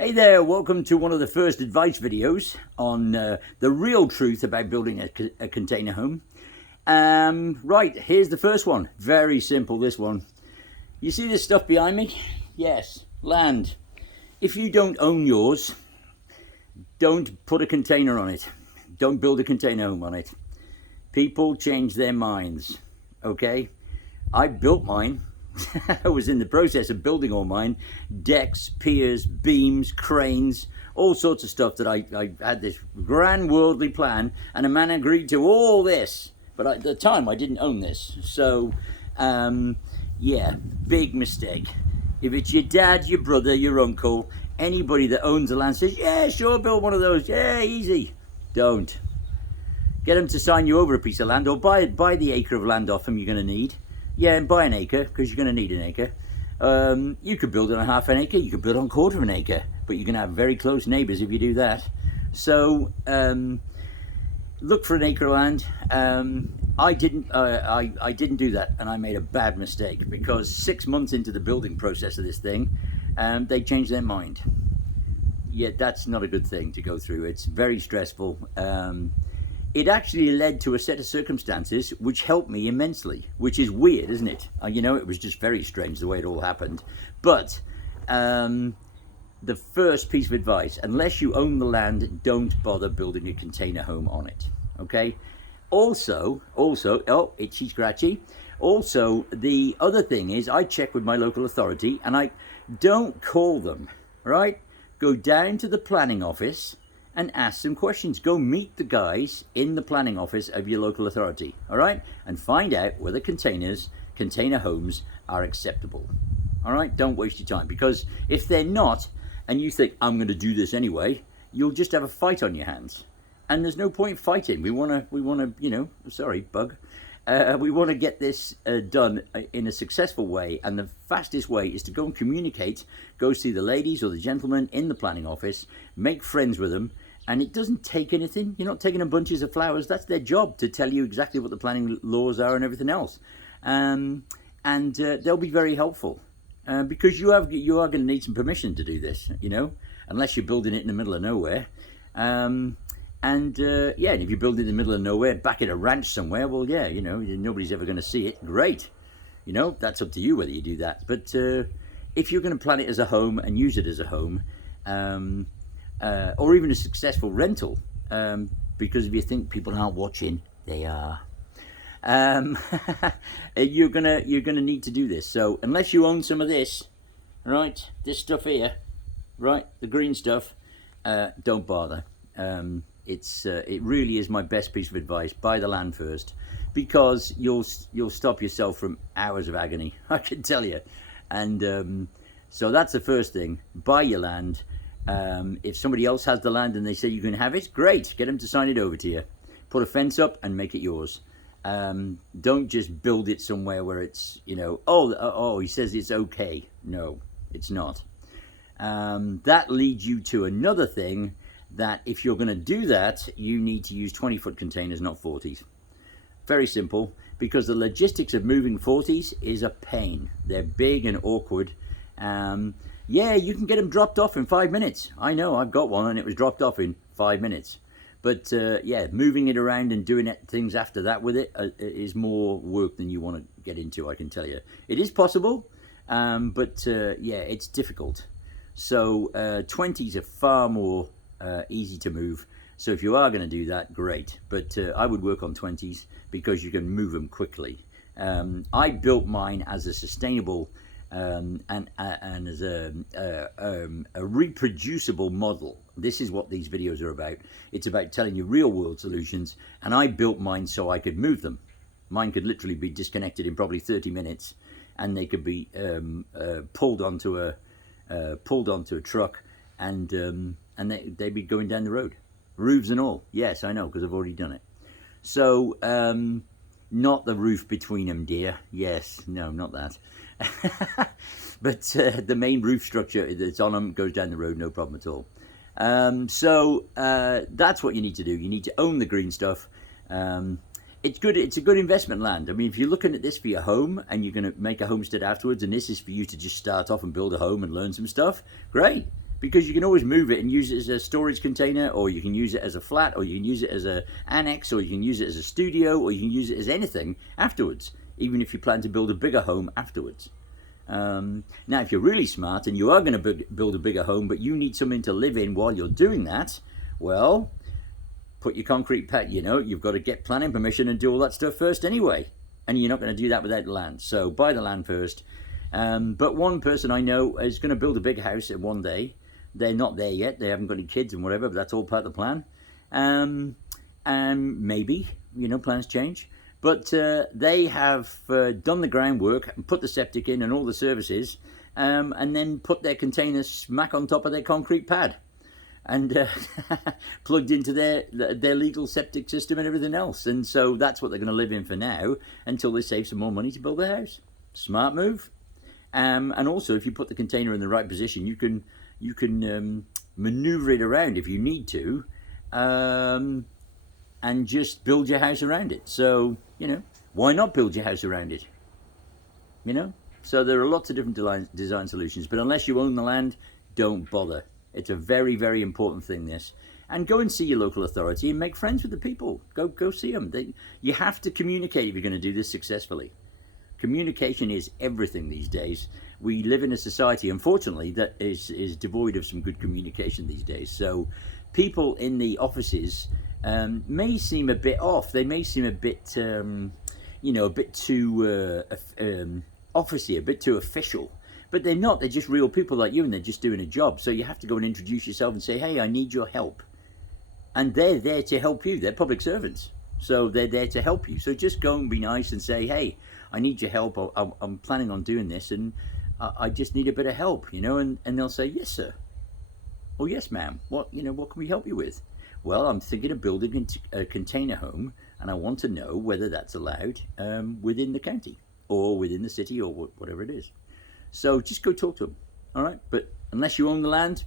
Hey there, welcome to one of the first advice videos on the real truth about building a container home. Right, here's the first one. Very simple, this one. You see this stuff behind me? Yes, land. If you don't own yours, don't put a container on it. Don't build a container home on it. People change their minds, okay? I built mine. I was in the process of building all mine, decks, piers, beams, cranes, all sorts of stuff that I had this grand worldly plan, and a man agreed to all this, but at the time I didn't own this. So yeah, big mistake. If it's your dad, your brother, your uncle, anybody that owns the land says, yeah, sure, build one of those, yeah, easy. Don't. Get them to sign you over a piece of land, or buy the acre of land off them you're going to need. Yeah, and buy an acre, because you're going to need an acre. You could build on a half an acre, you could build on a quarter of an acre, but you're going to have very close neighbours if you do that. So look for an acre of land. I didn't do that, and I made a bad mistake, because 6 months into the building process of this thing, they changed their mind. Yeah, that's not a good thing to go through. It's very stressful. It actually led to a set of circumstances which helped me immensely, which is weird, isn't it? You know, it was just very strange the way it all happened. But the first piece of advice, unless you own the land, don't bother building a container home on it, okay? Also, oh, itchy scratchy. Also, the other thing is I check with my local authority, and I don't call them, right? Go down to the planning office and ask some questions. Go meet the guys in the planning office of your local authority, all right? And find out whether container homes are acceptable, all right? Don't waste your time, because if they're not, and you think, I'm gonna do this anyway, you'll just have a fight on your hands. And there's no point fighting. We wanna, you know, sorry, bug. We wanna get this done in a successful way, and the fastest way is to go and communicate, go see the ladies or the gentlemen in the planning office, make friends with them. And it doesn't take anything. You're not taking them bunches of flowers. That's their job, to tell you exactly what the planning laws are and everything else. And they'll be very helpful, because you are going to need some permission to do this, you know, unless you're building it in the middle of nowhere. Yeah, and if you build it in the middle of nowhere, back in a ranch somewhere, well, yeah, you know, nobody's ever going to see it. Great. You know, that's up to you whether you do that. But if you're going to plan it as a home and use it as a home, or even a successful rental, because if you think people aren't watching, they are. You're gonna need to do this. So unless you own some of this, right, this stuff here, right, the green stuff, don't bother. It really is my best piece of advice. Buy the land first, because you'll stop yourself from hours of agony, I can tell you. And so that's the first thing. Buy your land. If somebody else has the land and they say you can have it, great, get them to sign it over to you. Put a fence up and make it yours. Don't just build it somewhere where it's, you know, oh, he says it's okay. No, it's not. That leads you to another thing, that if you're going to do that, you need to use 20-foot containers, not 40s. Very simple, because the logistics of moving 40s is a pain. They're big and awkward. Yeah, you can get them dropped off in 5 minutes. I know, I've got one and it was dropped off in 5 minutes. But yeah, moving it around and doing things after that with it is more work than you want to get into, I can tell you. It is possible, but yeah, it's difficult. So 20s are far more easy to move. So if you are going to do that, great. But I would work on 20s, because you can move them quickly. I built mine as a sustainable and as a reproducible model. This is what these videos are about. It's about telling you real world solutions, and I built mine so I could move them. Mine could literally be disconnected in probably 30 minutes, and they could be pulled onto a truck, and they'd be going down the road, roofs and all. Yes, I know, because I've already done it. So not the roof between them, dear. Yes, no, not that. But the main roof structure that's on them goes down the road, no problem at all. So that's what you need to do. You need to own the green stuff. It's good. It's a good investment land. I mean, if you're looking at this for your home and you're going to make a homestead afterwards, and this is for you to just start off and build a home and learn some stuff, great. because you can always move it and use it as a storage container, or you can use it as a flat, or you can use it as an annex, or you can use it as a studio, or you can use it as anything afterwards, even if you plan to build a bigger home afterwards. Now, if you're really smart and you are going to build a bigger home, but you need something to live in while you're doing that, well, put your concrete pad, you've got to get planning permission and do all that stuff first anyway. And you're not going to do that without land. So buy the land first. But one person I know is going to build a big house in one day. They're not there yet. They haven't got any kids and whatever, but that's all part of the plan. And maybe, plans change. But they have done the groundwork and put the septic in and all the services, and then put their containers smack on top of their concrete pad, and plugged into their legal septic system and everything else. And so that's what they're going to live in for now until they save some more money to build their house. Smart move. And also, if you put the container in the right position, you can maneuver it around if you need to, and just build your house around it. So, why not build your house around it? So there are lots of different design solutions, but unless you own the land, don't bother. It's a very, very important thing, this. And go and see your local authority and make friends with the people. Go see them. You have to communicate if you're going to do this successfully. Communication is everything these days. We live in a society, unfortunately, that is devoid of some good communication these days. So people in the offices may seem a bit off. They may seem a bit, a bit too officey, a bit too official. But they're not. They're just real people like you, and they're just doing a job. So you have to go and introduce yourself and say, hey, I need your help. And they're there to help you. They're public servants. So they're there to help you. So just go and be nice and say, hey, I need your help. I'm planning on doing this, and I just need a bit of help, and they'll say, yes, sir. Or yes, ma'am. What can we help you with? Well, I'm thinking of building a container home, and I want to know whether that's allowed within the county or within the city or whatever it is. So just go talk to them, all right? But unless you own the land,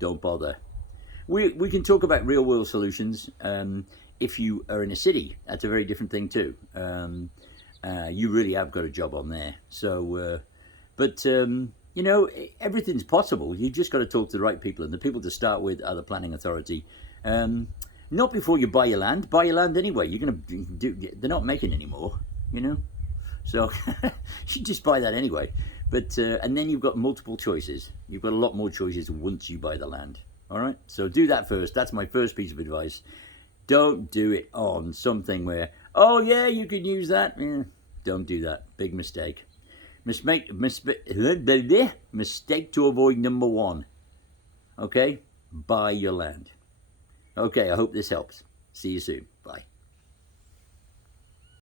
don't bother. We can talk about real world solutions. If you are in a city, that's a very different thing too. You really have got a job on there. So, everything's possible. You've just got to talk to the right people, and the people to start with are the planning authority. Not before you buy your land. Buy your land anyway. They're not making any more, So you just buy that anyway. But and then you've got multiple choices. You've got a lot more choices once you buy the land. All right. So do that first. That's my first piece of advice. Don't do it on something where, oh yeah, you can use that. Don't do that. Big mistake. Mistake to avoid number one. Okay? Buy your land. Okay, I hope this helps. See you soon. Bye.